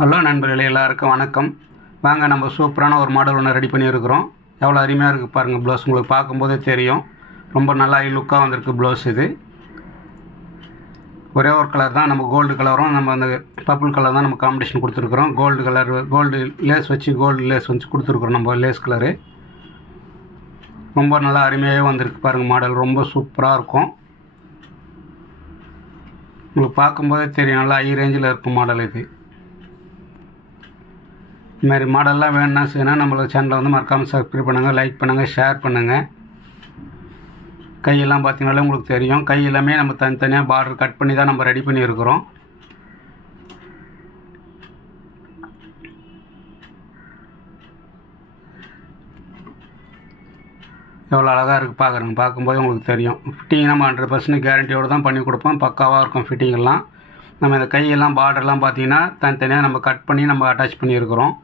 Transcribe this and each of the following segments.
Hello நண்பர்களே, எல்லாருக்கும் வணக்கம். வாங்க, நம்ம சூப்பரான ஒரு மாடல் ஒன்று ரெடி பண்ணியிருக்கிறோம். எவ்வளோ அருமையாக இருக்குது பாருங்கள். ப்ளவுஸ் உங்களுக்கு பார்க்கும்போதே தெரியும். ரொம்ப நல்லா லுக்காக வந்திருக்கு ப்ளவுஸ். இது ஒரே ஒரு கலர் தான், நம்ம கோல்டு கலரும் நம்ம அந்த பர்பிள் கலர் தான் நம்ம காம்படிஷன் கொடுத்துருக்குறோம். கோல்டு லேஸ் வச்சு கொடுத்துருக்குறோம். நம்ம லேஸ் கலரு ரொம்ப நல்லா அருமையாகவே வந்திருக்கு பாருங்கள். மாடல் ரொம்ப சூப்பராக இருக்கும். உங்களுக்கு பார்க்கும்போதே தெரியும், நல்லா ஹை ரேஞ்சில் இருக்கும் மாடல். இதுமாதிரி மாடல்லாம் வேணும்னா செய்யணும். நம்மளோட சேனலை வந்து மறக்காமல் சப்ஸ்கிரைப் பண்ணுங்கள், லைக் பண்ணுங்கள், ஷேர் பண்ணுங்கள். கையெல்லாம் பார்த்தீங்கன்னாலே உங்களுக்கு தெரியும். கை எல்லாமே நம்ம தனித்தனியாக பார்டர் கட் பண்ணி தான் நம்ம ரெடி பண்ணியிருக்கிறோம். எவ்வளோ அழகாக இருக்குது பார்க்குறேங்க. பார்க்கும்போது உங்களுக்கு தெரியும். ஃபிட்டிங் நம்ம 100% கேரண்டியோடு தான் பண்ணி கொடுப்போம். பக்காவாக இருக்கும் ஃபிட்டிங்கெல்லாம். நம்ம இந்த கையெல்லாம் பார்டர்லாம் பார்த்தீங்கன்னா தனித்தனியாக நம்ம கட் பண்ணி நம்ம அட்டாச் பண்ணியிருக்கிறோம்.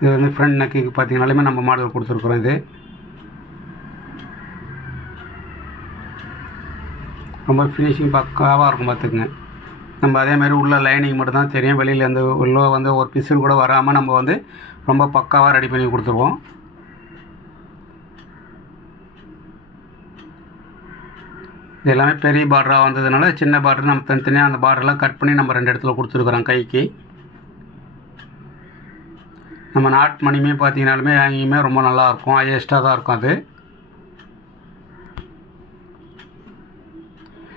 இது வந்து ஃப்ரண்ட் நெக்குக்கு பார்த்தீங்கனாலுமே நம்ம மாடல் கொடுத்துருக்குறோம். இது ரொம்ப ஃபினிஷிங் பக்காவாக இருக்கும் பார்த்துக்குங்க. நம்ம அதேமாதிரி உள்ள லைனிங் மட்டும் தான் தெரியும். வெளியில் அந்த உள்ள வந்து ஒரு பிசுறு கூட வராமல் நம்ம வந்து ரொம்ப பக்காவாக ரெடி பண்ணி கொடுத்துருவோம். இது எல்லாமே பெரிய பார்டராக வந்ததுனால சின்ன பார்டர் நம்ம தனித்தனியாக அந்த பார்டர்லாம் கட் பண்ணி நம்ம 2 இடத்துல கொடுத்துருக்குறோம். கைக்கு நம்ம நாட் மணியுமே பார்த்தீங்கன்னாலுமே அங்கேயுமே ரொம்ப நல்லாயிருக்கும். ஹையஸ்ட்டாக தான் இருக்கும். அது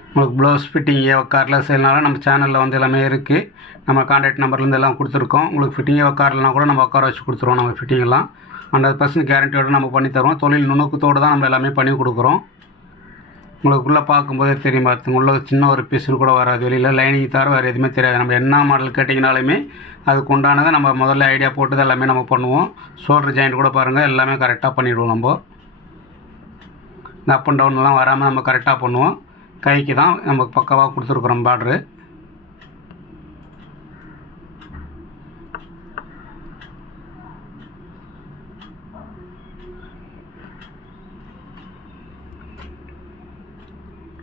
உங்களுக்கு ப்ளவுஸ் ஃபிட்டிங்கே உட்காரில் செய்யறதுனால நம்ம சேனலில் வந்து எல்லாமே இருக்குது. நம்ம கான்டாக்ட் நம்பர்லேருந்து எல்லாம் கொடுத்துருக்கோம். உங்களுக்கு ஃபிட்டிங்கே உட்காரலாம் கூட நம்ம உட்கார வச்சு கொடுத்துருவோம். நம்ம ஃபிட்டிங்கெல்லாம் 100% கேரண்டியோடு நம்ம பண்ணித்தரோம். தொழில் நுணுக்கத்தோடு தான் நம்ம எல்லாமே பண்ணி கொடுக்குறோம். உங்களுக்குள்ளே பார்க்கும்போதே தெரியும். பார்த்துங்க, உள்ள சின்ன ஒரு பீஸு கூட வராது. வெளியில் லைனிங் தவிர வேறு எதுவுமே தெரியாது. நம்ம என்ன மாடல் கேட்டிங்கனாலுமே அதுக்கு உண்டானதை நம்ம முதல்ல ஐடியா போட்டு எல்லாமே நம்ம பண்ணுவோம். ஷோல்டர் ஜாயிண்ட் கூட பாருங்கள், எல்லாமே கரெக்டாக பண்ணிவிடுவோம். நம்ம இந்த அப் அண்ட் டவுன்லாம் வராமல் நம்ம கரெக்டாக பண்ணுவோம். கைக்கு தான் நம்ம பக்காவாக கொடுத்துருக்குறோம் பார்டரு.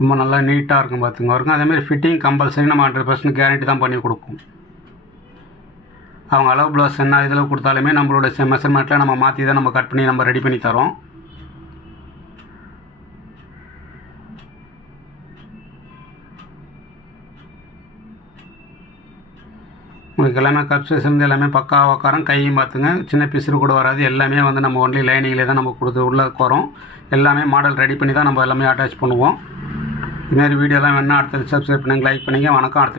ரொம்ப நல்லா நீட்டாக இருக்கும் பார்த்துங்க. இருக்கும் அதேமாதிரி ஃபிட்டிங் கம்பல்சரி நம்ம 100% கேரண்டி தான் பண்ணி கொடுப்போம். அவங்க அளவு ப்ளவுஸ் என்ன இதில் கொடுத்தாலுமே நம்மளோட மெஷர்மெண்ட்டில் நம்ம மாற்றி தான் நம்ம கட் பண்ணி நம்ம ரெடி பண்ணி தரோம். உங்களுக்கு எல்லாமே கப் சைஸ்லேருந்து எல்லாமே பக்காவாக உட்காரம். கையும் பார்த்துங்க, சின்ன பிசுறு கூட வராது. எல்லாமே வந்து நம்ம ஒன்லி லைனிங்லேயே தான் நம்ம கொடுத்து உள்ளே வரோம். எல்லாமே மாடல் ரெடி பண்ணி தான் நம்ம எல்லாமே அட்டாச் பண்ணுவோம். இதுமாதிரி வீடியோலாம் வேணால் அடுத்தது சப்ஸ்கிரைப் பண்ணுங்கள், லைக் பண்ணுங்கள். வணக்கம். அடுத்த